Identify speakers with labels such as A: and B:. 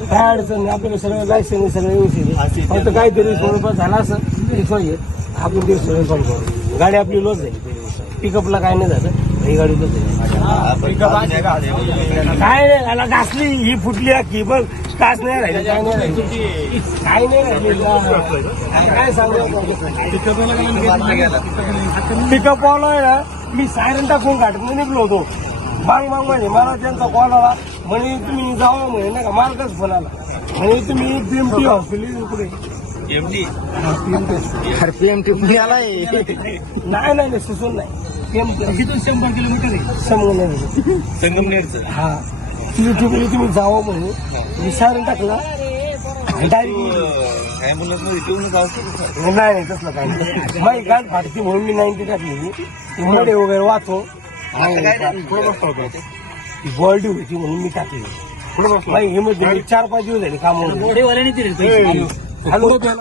A: काय अडचण नाही. आपल्याला सगळं लायसन सगळं व्यवस्थित. फक्त काहीतरी थोडंफार झालं असं सोय आहे. आपण ते सगळं करू गाडी आपली लॉस झाली. पिकअपला काय नाही झालं. ही गाडी लॉस झाली. काय नाही याला घासली ही फुटली की बघ काच नाही राहिली काय नाही राहिली. काय नाही राहिली. काय सांगू? पिकअप आहे ना मी सायरन टाकून गाडीत निघलो होतो. मांग मांग म्हणजे मला त्यांचा कॉल आला म्हणे तुम्ही जावा म्हणे नाही का? मार्गच फोन आला म्हणे तुम्ही बीएमटी हॉस्पिटल कुठे
B: अरे पीएमटी पुण्याला आहे
A: नाही नाही नाही सुसून नाही. पीएमटी
C: तिथून शंभर किलोमीटर आहे.
A: संगम
C: संगमनेरचं
A: हा. तुम्ही तुम्ही तुम्ही जावं म्हणे. सायरन टाकला.
C: डायरेक्टमध्ये ठेवून
A: नाही. नाही तसलं काय नाही. माझी गाठ फाटती म्हणून मी नाईन्टी टाकली. मोडे वगैरे वाचो बॉल्डी होती म्हणून मी टाकली. माझी हिंमत झाली. चार पाच दिवस झाले काम